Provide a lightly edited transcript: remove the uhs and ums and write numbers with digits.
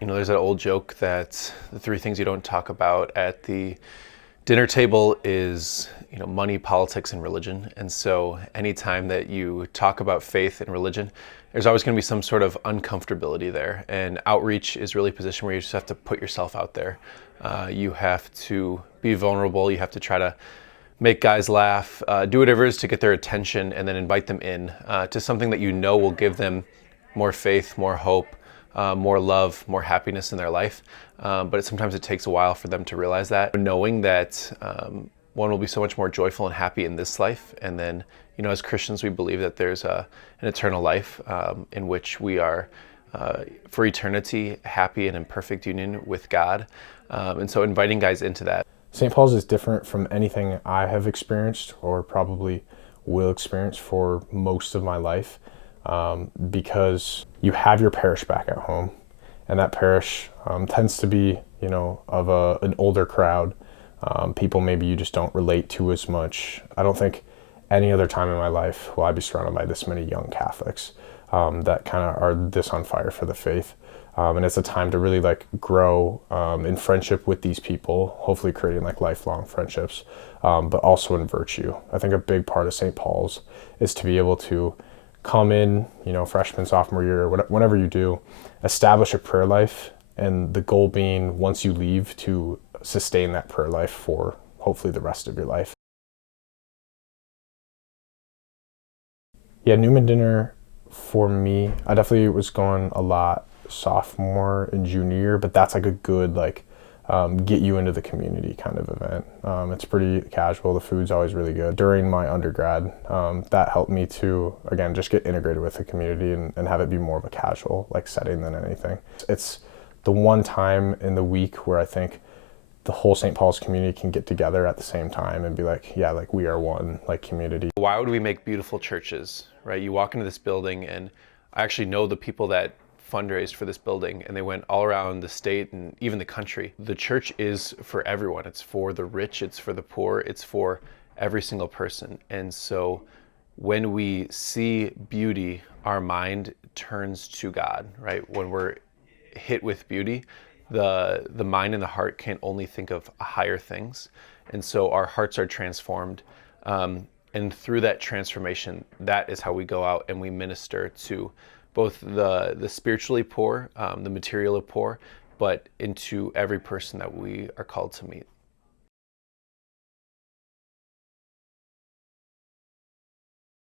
You know, there's that old joke that the three things you don't talk about at the dinner table is, money, politics, and religion. And so anytime that you talk about faith and religion, there's always going to be some sort of uncomfortability there. And outreach is really a position where you just have to put yourself out there. You have to be vulnerable. You have to try to make guys laugh, do whatever it is to get their attention, and then invite them in to something that you know will give them more faith, more hope, more love, more happiness in their life. But sometimes it takes a while for them to realize that. Knowing that one will be so much more joyful and happy in this life, and then, as Christians, we believe that there's an eternal life in which we are, for eternity, happy and in perfect union with God. And so inviting guys into that. St. Paul's is different from anything I have experienced or probably will experience for most of my life, because you have your parish back at home, and that parish tends to be, of an older crowd, people maybe you just don't relate to as much. I don't think any other time in my life will I be surrounded by this many young Catholics that kind of are this on fire for the faith. And it's a time to really grow in friendship with these people, hopefully creating lifelong friendships, but also in virtue. I think a big part of St. Paul's is to be able to come in, freshman, sophomore year, whenever you do, establish a prayer life, and the goal being once you leave to sustain that prayer life for hopefully the rest of your life. Yeah, Newman dinner for me, I definitely was going a lot sophomore and junior year, but that's a good get you into the community kind of event. It's pretty casual. The food's always really good. During my undergrad, that helped me to, again, just get integrated with the community and have it be more of a casual setting than anything. It's the one time in the week where I think the whole St. Paul's community can get together at the same time and be we are one community. Why would we make beautiful churches, right? You walk into this building, and I actually know the people that fundraised for this building, and they went all around the state and even the country. The church is for everyone. It's for the rich, it's for the poor, it's for every single person. And so when we see beauty, our mind turns to God, right? When we're hit with beauty, the mind and the heart can only think of higher things. And so our hearts are transformed. And through that transformation, that is how we go out and we minister to both the spiritually poor, the materially poor, but into every person that we are called to meet.